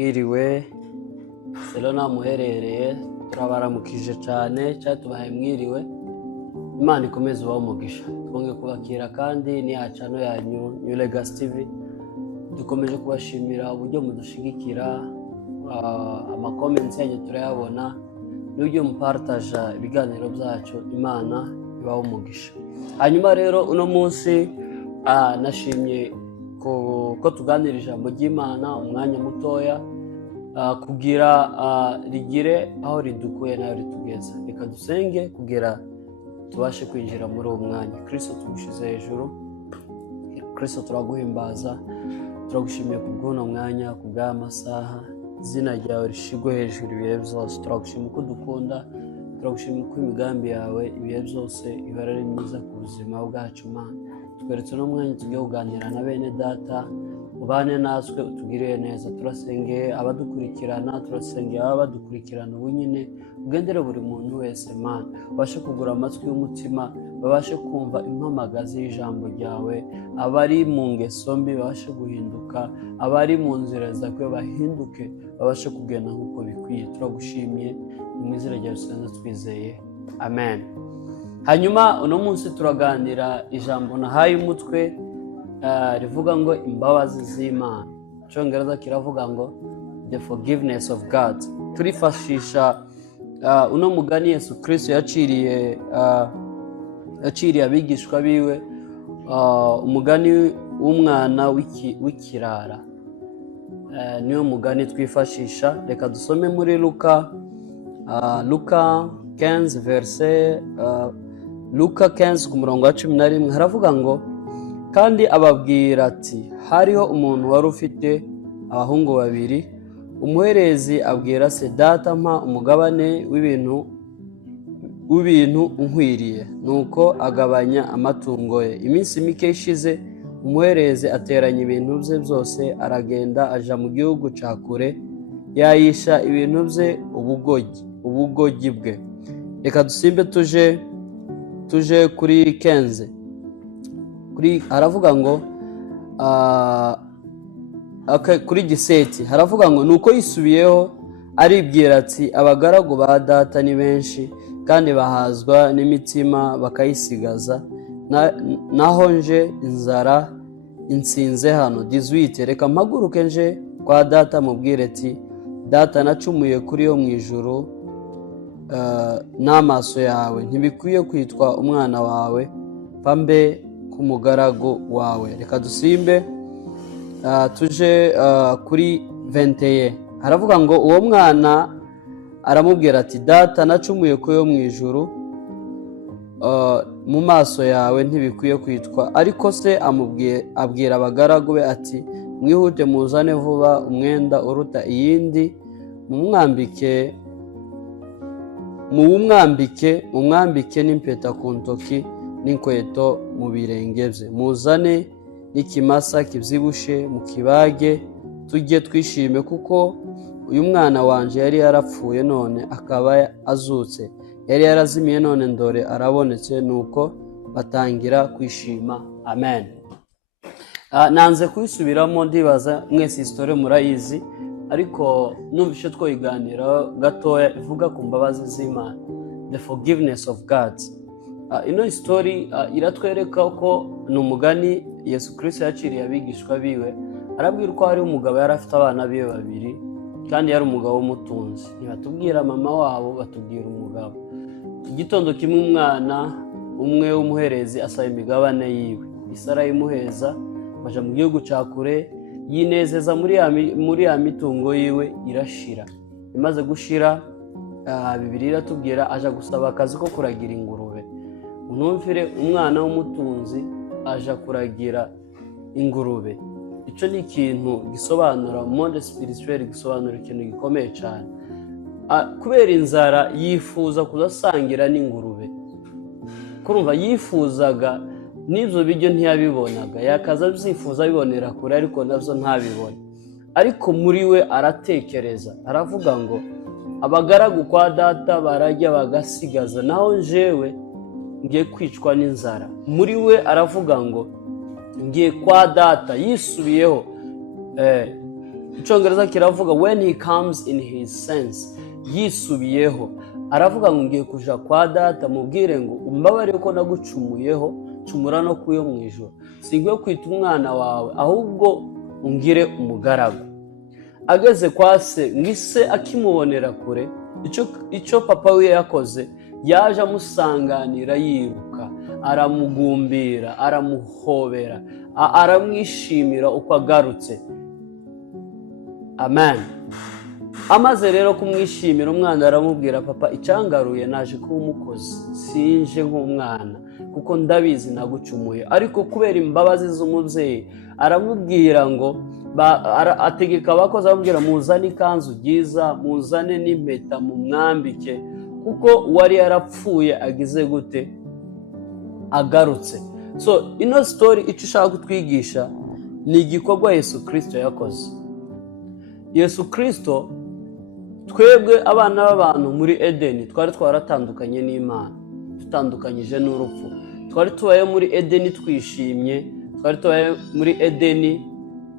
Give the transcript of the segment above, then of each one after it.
mwiriwe Selona muherereye turabaramukije cyane cyane tubahaye mwiriwe Imana ikomeze umugisha twonge kubakira kandi ni yacano yanyu New Legacy TV dukomeje kubashimira uburyo mudushigikira ama-comments yanyu turayabona n'uburyo mupartage ibiganiro byacu Imana ibaho umugisha. Hanyuma rero uno munsi nashimye ko tuganira ijambo ry'Imana umwanya mutoya kugira rigire aho ridukuye nayo ritugeza. Reka dusenge kugira tubashe kwinjira muri uwo mwanya. Kristo tugushize hejuru, Kristo turaguhimbaza, turagushimiye kubw'uno mwanya, kubw'amasaha, izina ryawe rishigwe hejuru ibihe byose. Turagushimiye ko dukunda, turagushimiye ko imigambi yawe ibihe byose ihora ari myiza ku buzima bwacu Mana. Tweretse no mwanya tugiye kuganira na bene data, ubane natwe utugirire neza. Turasengeye abadukurikirana, turasengeye abadukurikirana ubu nyine, ugendere buri muntu wese Mana, babashe kugura amatwi y'umutima, babashe kumva impamagazi y'ijambo ryawe, abari mu ngeso mbi babashe guhinduka, abari mu nzira zawe bahinduke, babashe kugenda nk'uko bikwiye. Turagushimiye mu izina rya Yesu twizeye, amen. Hanyuma uno munsi turaganira ijambo nahaye umutwe rivuga ngo imbabazi z'Imana. Icyongereza kiravuga ngo the forgiveness of God. Turifashisha uno mugani Yesu Kristo yaciriye abigishwa biwe, umugani w'umwana w'ikirara. Niyo mugani twifashisha. Reka dusome muri Luka 15 verset Luka 15 ku murongo wa 11 haravuga ngo kandi ababwira ati hariho umuntu wari ufite abahungu babiri, umuherezi abwira se, data mpa umugabane w'ibintu unkwiriye. Nuko agabanya amatungo ye. Iminsi mike ishize umuherezi ateranya ibintu bye byose, aragenda aja mu gihugu cya kure, yayisha ibintu bye ubugogi bwe. Reka dusimbe tuje kuri 15. Haravuga ngo kuri giseti haravuga ngo nuko yisubiyeho aribwira ati abagaragu ba data ni benshi kandi bahazwa n'imitima bakayisigaza, naho nje inzara insinze hano. 18 reka mpaguruke nje kwa data mubwire ati data nacumuye kuri yo mu ijuru n'amaso yawe, ntibikwiye kwitwa umwana wawe, pambe k'umugaragu wawe. Reka dusimbe tuje kuri 21. Haravuga ngo uwo mwana aramubwira ati data nacumuye ko yo mu ijuru mu maso yawe, ntibikwiye kwitwa. Ariko se abwira abagaragu be ati mwihute muzane vuba umwenda uruta iyindi, mumwambike n'impeta ku ntoki n'inkweto mu birenge bye. Muzane n'ikimasa kibyibushe mu kibage, tujye twishime, kuko uyu mwana wanje yari yarapfuye none akaba azutse, yari yarazimiye none ndore arabonetse. Nuko batangira kwishima. Amen. Nanze kwisubiramo, ndibaza mwese historie murayizi, ariko numvishe twoyiganira gatoya ivuga ku mbabazi z'Imana, the forgiveness of God. Ino story iratwereka ko ni umugani Yesu Kristo yaciriye abigishwa biwe. Arabwira ko hari umugabo yari afite abana biwe babiri kandi yari umugabo w'umutunzi. Ntibatubwira mama wabo, batubwira umugabo. Igitondo kimwe umwana umwe w'umuherezi asaba imigabane yiwe, Isara yimuheza, baja mu gihugu cya kure, yinezeza muri ya mitungo yiwe irashira. Imaze gushira, Bibiliya iratubwira aja gusaba akazi ko kuragira ingurube. Unumvire, umwana w'umutunzi aja kuragira ingurube. Ico ni ikintu gisobanura monde spirituel, gisobanura ikintu gikomeye cyane. Kubera inzara yifuza kuzasangira n'ingurube. Kurumva yifuzaga n'ibyo biryo ntiyabibonaga, yakaza byifuza bibonera kure ariko navyo ntabibona. Ariko muri we aratekereza, aravuga ngo abagaragu kwa data barajya bagasigaza, naho njewe ngiye kwicwa n'inzara. Muri we aravuga ngo ngiye kwa data, yisubiyeho icyongereza kiravuga when he comes in his sense, yisubiyeho. Aravuga ngo ngiye kuja kwa data mubwire ngo umbabarire ko nagucumuyeho, cumura no kuyo mu ijoro, singiye kwita umwana wawe ahubwo ungire umugaragu. Ageze kwa se, ngise akimubonera kure, icyo papa we yakoze, yaje amusanganira yiruka, aramugumbira, aramuhobera, aramwishimira uko agarutse. Amen. Amaze rero kumwishimira, umwana aramubwira, papa icyangaruye naje kuba umukozi, sinje nk'umwana kuko ndabizi nagucumuye. Ariko kubera imbabazi z'umubyeyi aramubwira ngo ategeka abakozi, amubwira muzane ikanzu nziza, muzane n'impeta mu mwambike, kuko wari yarapfuye agize gute, agarutse. So ino story icyo ushaka kutwigisha ni igikorwa Yesu Kristo yakoze. Yesu Kristo, twebwe abana b'abantu muri Edeni twari twaratandukanye n'Imana, dutandukanyije n'urupfu. Twari tubaye muri Edeni twishimye, twari tubaye muri Edeni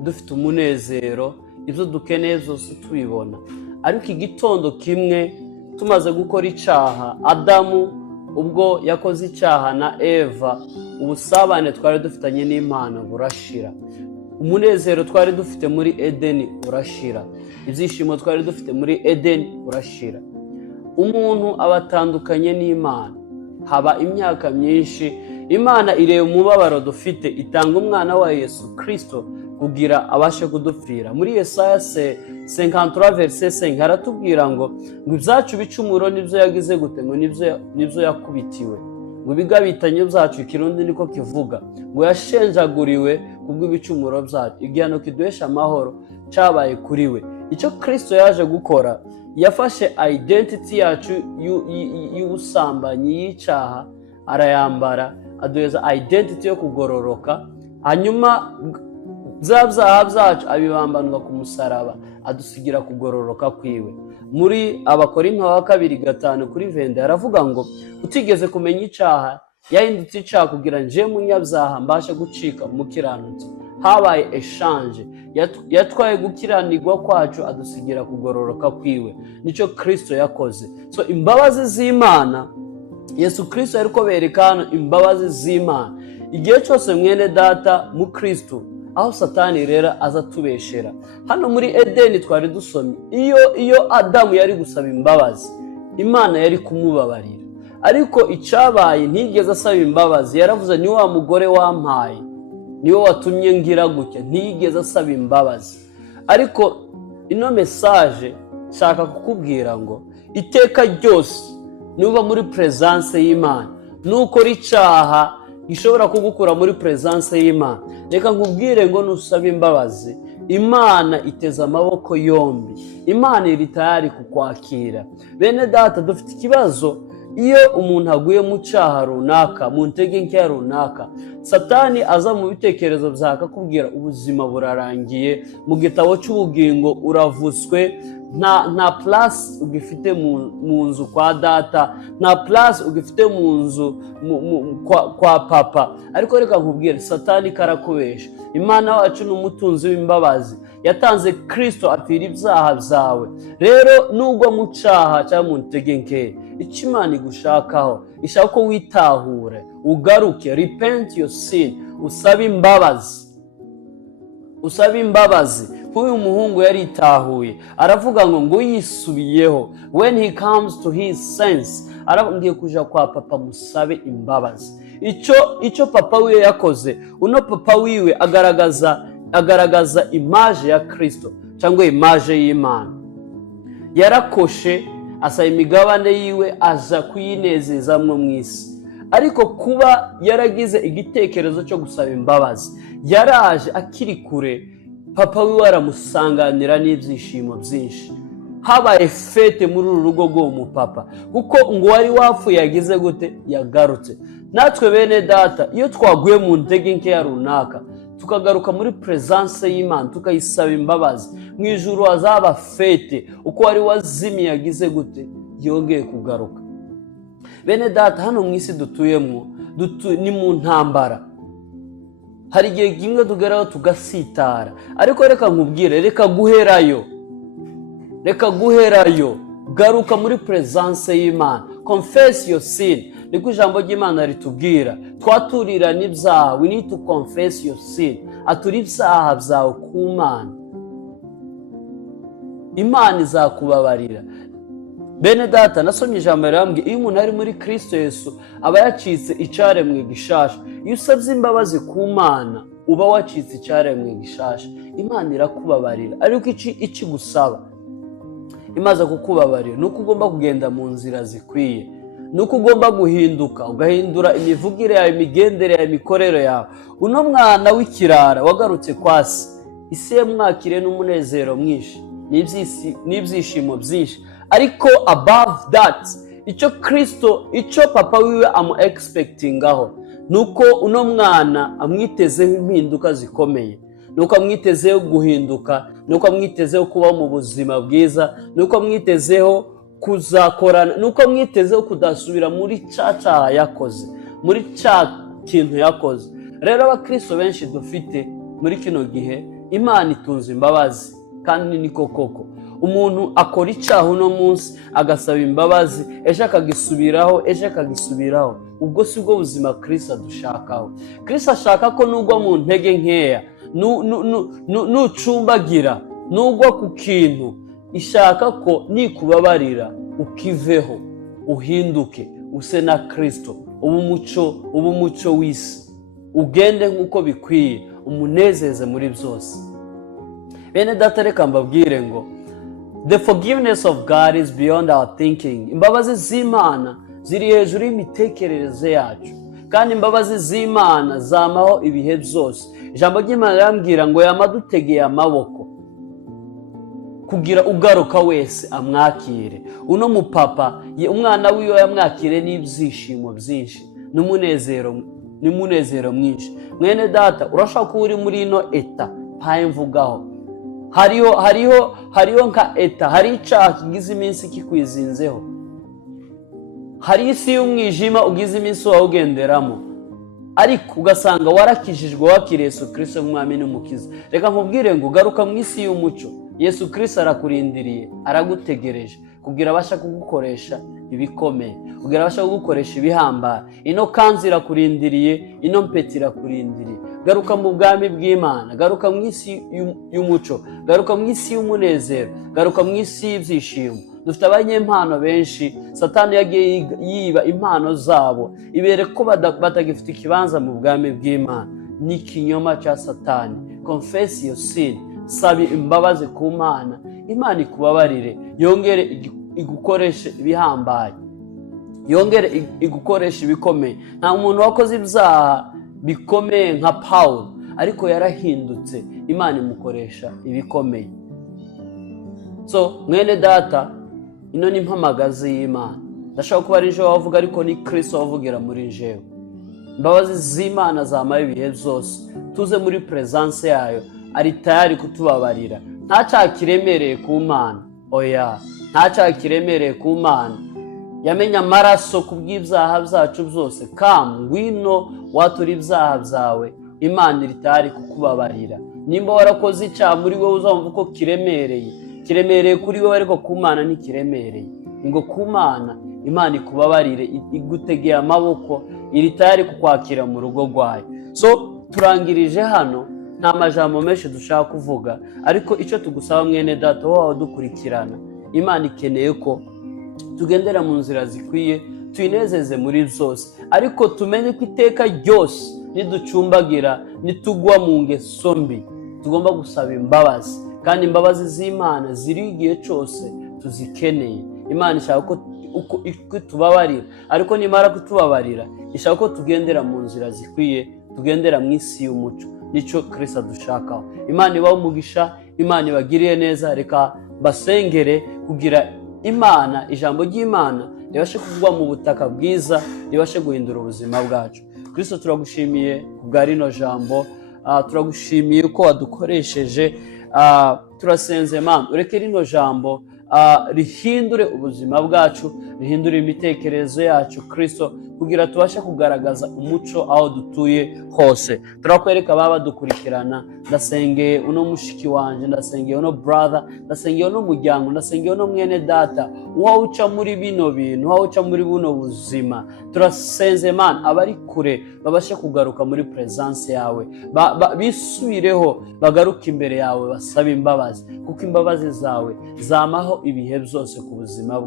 dufite umunezero, ibyo dukeneye byose tubibona. Ariko igitondo kimwe tumaze gukora icyaha, Adamu ubwo yakoze icyaha na Eva, ubusabane twari dufitanye n'Imana burashira, umunezero twari dufite muri Edeni urashira, ibyishimo twari dufite muri Edeni urashira. Umuntu abatandukanye n'Imana, haba imyaka myinshi. Imana ireba umubabaro dufite, itanga umwana wa Yesu Kristo kugira abashe kudupfira. Muri Yesaya 53 verset 5 haratubwira ngo ibyacu bicumuro nibyo yagize gute, ngo nibyo yakubitiwe, ngo bigabitanye byacu, ikirundi niko kivuga, ngo yashenjaguriwe kubw'ibicumuro byacu, igihano kiduhesha amahoro cyabaye kuri we. Icyo Kristo yaje gukora, yafashe identity yacu y'ubusambanyi, y'icyaha, arayambara, aduheza identity yo kugororoka. Hanyuma bya byaha byacu abibambanwa ku musaraba, adusigira kugororoka kwiwe. Muri Abakorinto 2:5 aravuga ngo utigeze kumenya icyaha yahindutse icyaha kugira nje munyabyaha mbashe gucika umukiranutsi. Habaye eshanje, yatwaye gukiranirwa kwacu, adusigira kugororoka kwiwe. Nicyo Kristo yakoze. So imbabazi z'Imana, Yesu Kristo ariko berekana imbabazi z'Imana. Igihe cyose mwene data mu Kristo, aho Satani rero aza tubeshera. Hano muri Edeni twari dusomye, iyo Adamu yari gusaba imbabazi, Imana yari kumubabarira. Ariko icyabaye, ntigeze asaba imbabazi, yaravuze ni wa mugore wampaye, niwe watumye ngira gutya, ntigeze asaba imbabazi. Ariko ino message nshaka kukubwira ngo iteka ryose nuba muri presence y'Imana, nukora icyaha gishobora kugukura muri presence y'Imana, reka nkubwire ngo nusaba imbabazi, Imana iteza amaboko yombi, Imana iri tayari kukwakira. Bene data, dufite ikibazo iyo umuntu aguye mu cyaha runaka, mu ntege nke runaka, Satani aza mu bitekerezo byakakubwira ubuzima burarangiye, mu gitabo cy'ubugingo uravuswe, nta place ugifite mu nzu kwa data, nta place ugifite mu nzu kwa papa. Ariko reka nkubwire, Satani karakubesha. Imana wacu ni umutunzi w'imbabazi, yatanze Kristo apfira ibyaha byawe. Rero nubwo mu cyaha cyangwa mu ntege nke, icyo Imana igushakaho, ishaka ko witahure, ugaruke, repent your sin, usabe imbabazi. Usabe imbabazi. Nk'uyu muhungu yaritahuye, aravuga ngo yisubiyeho, when he comes to his sense, aravuga kuja kwa papa musabe imbabazi. Icyo papa wiwe yakoze, uno papa wiwe agaragaza image ya Kristo cyangwa image y'Imana. Yarakoshe, asaba imigabane yiwe, aza kuyinezezamwo mu isi. Ariko kuba yaragize igitekerezo cyo gusaba imbabazi, yaraje akiri kure, papa wiwe aramusanganira n'ibyishimo byinshi. Habaye fete muri uru rugo rw'umupapa, kuko ngo wari wapfuye yagize gute, yagarutse. Natwe bene data, iyo twaguye mu ntege nke runaka, tukagaruka muri presence y'Imana, tukayisaba imbabazi, mu ijuru hazaba fete, uko wari wazimiye yagize gute, yongeye kugaruka. Bene data, hano mu isi dutuyemo, ni mu ntambara. hari igihe kimwe tugeraho tugasitara, ariko reka nkubwire, reka guherayo, garuka muri presence y'Imana, confess your sin. Niko ijambo ry'Imana ritubwira, twaturira n'ibyaha, we need to confess your sin, atura ibyaha byawe ku Mana, Imana izakubabarira. Bene data, nasomye ijambo rirambwiye, iyo umuntu ari muri Kristo Yesu aba yacitse icaremwe gishasha. Iyo usabye imbabazi ku Mana uba wacitse icaremwe gishasha, Imana irakubabarira. Ariko iki gusaba imaze kukubabarira nuko ugomba kugenda mu nzira zikwiye, nuko ugomba guhinduka, ugahindura imivugire yawe, imigendere yawe, imikorere yawe. Uno mwana w'ikirara wagarutse kwasi, isi yamwakire n'umunezero mwinshi n'ibyishimo byinshi, ariko above that, icyo papa wiwe expectingaho nuko uno mwana amwitezeho impinduka zikomeye, nuko amwitezeho guhinduka, nuko amwitezeho kuba mu buzima bwiza, nuko amwitezeho kuzakorana, nuko amwitezeho kudasubira muri cyaha yakoze, muri cya kintu yakoze. Rero abakristo benshi dufite muri kino gihe, Imana itunze imbabazi, kandi niko koko umuntu akora icyaha uno munsi agasaba imbabazi, ejo akagisubiraho. Ubwo si bwo buzima Kristo adushakaho. Kristo ashaka ko nugwa mu ntege nkeya, nucumbagira, nugwa ku kintu, ishaka ko nikubabarira ukiveho, uhinduke, use na Kristo, umuco w'isi, ugende nk'uko bikwiye, umunezeze muri byose. Bene data, reka mbabwire ngo the forgiveness of God is beyond our thinking. Imbabazi z'Imana ziri hejuru y'imitekerereze yacu, kandi imbabazi z'Imana zamaho ibihe byose. Ijambo ry'Imana rirambwira ngo yamadutegeye amaboko kugira ugaruka wese amwakire. Uno mupapa umwana wiwe yamwakire n'ibyishimo byinshi n'umunezero mwinshi. Mwene data, urashaka kuba uri muri ino eta mpaye mvugaho, hariho nka eta, hari icyaha kigize iminsi kikwizinzeho, hari isi y'umwijima ugize iminsi wawugenderamo, ariko ugasanga warakijijwe, wakiriye Yesu Kristo nk'umwami n'umukiza. Reka nkubwire ngo garuka mu isi y'umuco. Yesu Kristo arakurindiriye, aragutegereje kugira abasha kugukoresha ibikomeye, kugira abasha kugukoresha ibihambaye. Ino kanzu irakurindiriye, ino mpeta irakurindiriye. Garuka mu bwami bw'Imana, garuka mu isi y'umuco, garuka mu isi y'umunezero, garuka mu isi y'ibyishimo. Dufite abanyempano benshi, Satani yagiye yiba impano zabo, ibere ko batagifite ikibanza mu bwami bw'Imana. Ni ikinyoma cya Satani. Confess your sin, sabi imbabazi ku Mana, Imana ikubabarire, yongere igukoreshe ibihambaye, yongere igukoresha ibikomeye. Nta muntu wakoze ibyaha bikomeye nka Pawulo, ariko yarahindutse, Imana imukoresha ibikomeye. So mwene data, ino ni impamagazi y'Imana. Ndashaka kuba ari je wavuga, ariko ni Kristo wavugira muri jewe. Imbabazi z'Imana zamaye ibihe byose, tuze muri presence yayo, ari tayari kutubabarira. Nta cyaha kiremereye ku Mana, oya, nta cyaha kiremereye ku Mana. Yamenye amaraso kubw'ibyaha byacu byose, ngwino watura ibyaha byawe, Imana iri tayari kukubabarira. Nimba warakoze icyaha muri wowe uzumva ko kiremereye kuri wowe, ariko ku Mana ntikiremereye. Ngo ku Mana, Imana ikubabarire, igutegeye amaboko, iri tayari kukwakira mu rugo rwayo. So turangirije hano, nta majambo menshi dushaka kuvuga, ariko icyo tugusaba mwene data wowe dukurikirana, Imana ikeneye ko tugendera mu nzira zikwiye, tuyinezeze muri byose, ariko tumenye ko iteka ryose niducumbagira, nitugwa mu ngeso mbi, tugomba gusaba imbabazi, kandi imbabazi z'Imana ziri igihe cyose tuzikeneye. Imana ishaka ko tubabarira, ariko nimara kutubabarira ishaka ko tugendera mu nzira zikwiye, tugendera mu isi y'umuco. Nico Kristo adushakaho. Imana ibahe umugisha, Imana ibagiriye neza. Reka basengere kugira Imana, ijambo ry'Imana ribashe kuvugwa mu butaka bwiza, ribashe guhindura ubuzima bwacu. Kristo, turagushimiye kubwa rino jambo, turagushimiye ko wadukoresheje. Turasenze Mana, ureke rino jambo rihindure ubuzima bwacu, rihindure imitekerezo yacu Kristo, kugira tubashe kugaragaza umuco aho dutuye hose. Turakwereka baba dukurikirana, ndasengeye uno mushiki wanje, ndasengeye uno brother, ndasengeye uno muryango, ndasengeye uno mwene data uwo uca muri bino bintu, uwo uca muri buno buzima. Turasenze Mana abari kure babashe kugaruka muri presence yawe, bisubireho bagaruka imbere yawe, basaba imbabazi, kuko imbabazi zawe zamaho ibihe byose ku buzima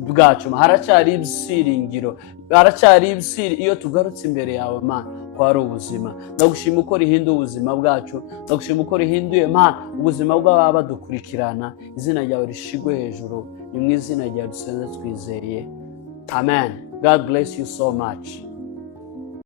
bwacu. Haracyari ibisiringiro, haracyari ibisiri iyo tugarutse imbere yawe Mana ko ari ubuzima. Ndagushima uko rihinduye ubuzima bwacu, ndagushima uko rihinduye Mana ubuzima bw'ababa badukurikirana. Izina ryawe rishigwe hejuru, ni mu izina ryawe dusenze twizeye, amen. God bless you so much.